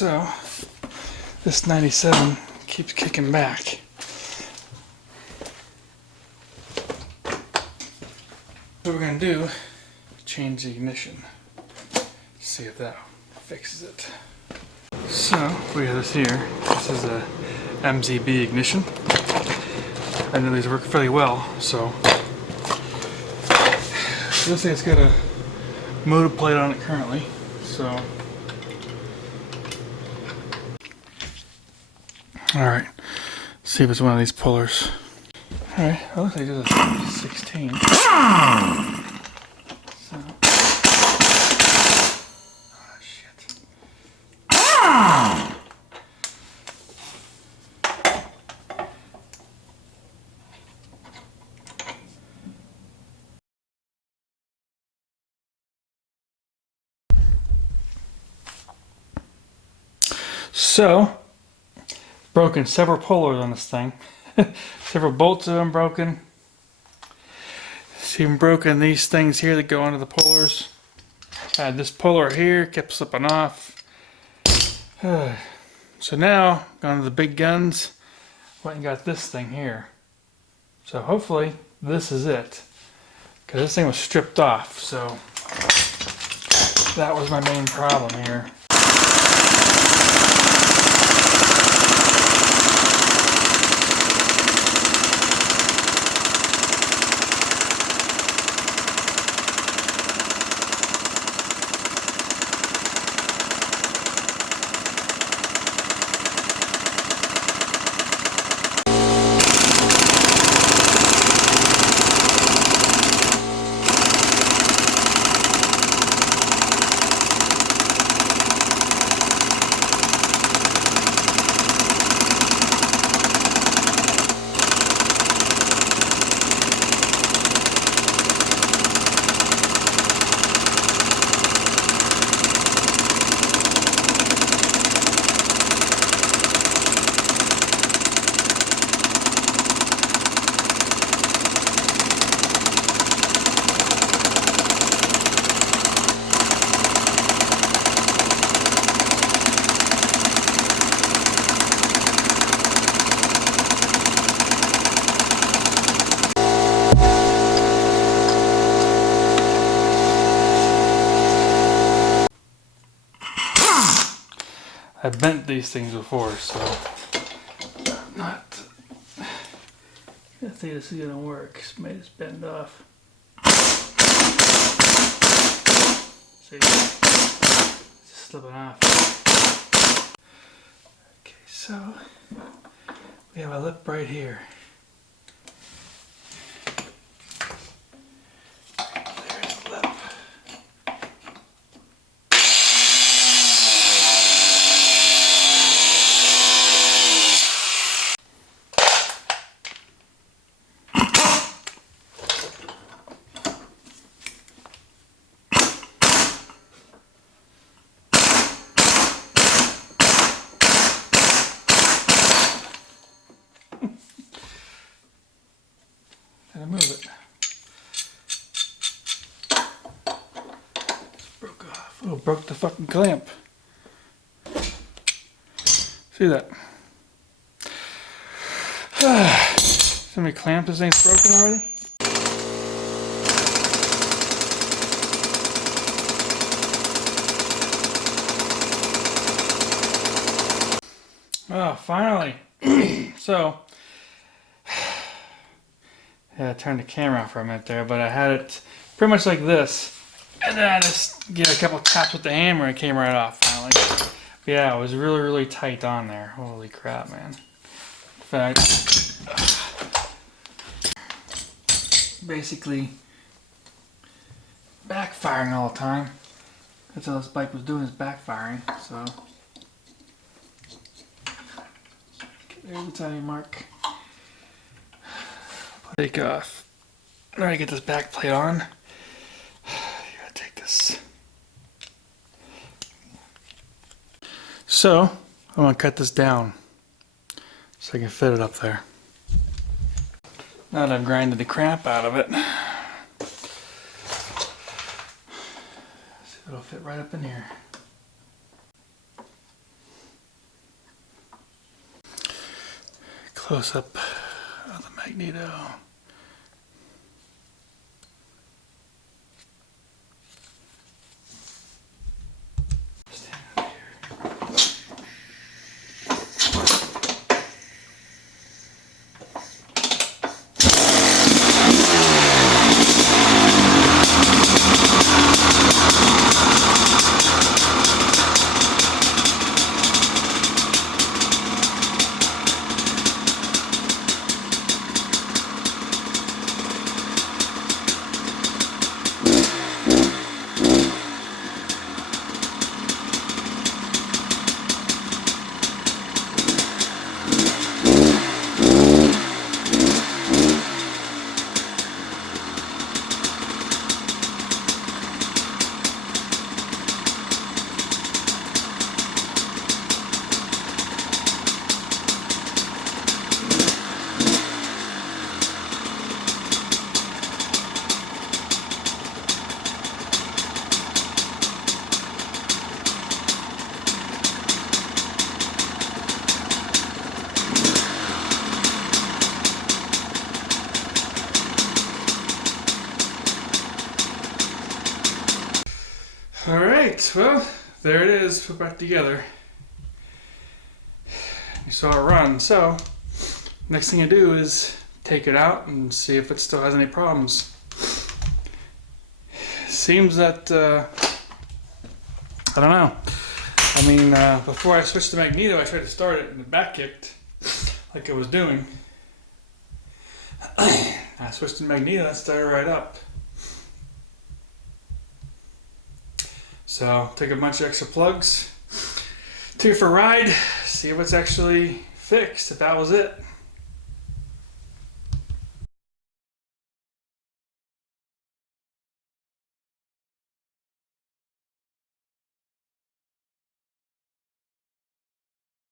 So this 97 keeps kicking back. What we're going to do, change the ignition. See if that fixes it. So we have this here. This is a MZB ignition. I know these work fairly well, so you'll see it's got a motor plate on it currently. So alright, see if it's one of these pullers. Alright, it looks like it's a 16. So. Oh, shit. So, broken several pullers on this thing. Several bolts have been broken. It's even broken these things here that go onto the pullers. Had this puller here, kept slipping off. So now, going to the big guns, went and got this thing here. So hopefully this is it. Because this thing was stripped off, so that was my main problem here. I've bent these things before, so I'm not. I think this is gonna work. It's made this bend off. See, it's just slipping off. Okay, so we have a lip right here. There's the lip. Gotta move it. Just broke off. Oh, broke the fucking clamp. See that? Somebody clamped this thing's broken already? Oh, finally. So, yeah, I turned the camera off for a minute there, but I had it pretty much like this. And then I just gave a couple taps with the hammer and it came right off finally. But yeah, it was really, really tight on there. Holy crap, man. In fact, basically backfiring all the time. That's all this bike was doing, is backfiring, so. There's the tiny mark. Take off. In order to get this back plate on, you gotta take this. So, I'm gonna cut this down so I can fit it up there. Now that I've grinded the crap out of it, see if it'll fit right up in here. Close up of the magneto. Alright, well, there it is, put back together. You saw it run, so next thing I do is take it out and see if it still has any problems. Seems that, I don't know. I mean, before I switched to magneto, I tried to start it and it back kicked like it was doing. I switched to magneto, that started right up. So take a bunch of extra plugs, take it for a ride, see if it's actually fixed, if that was it.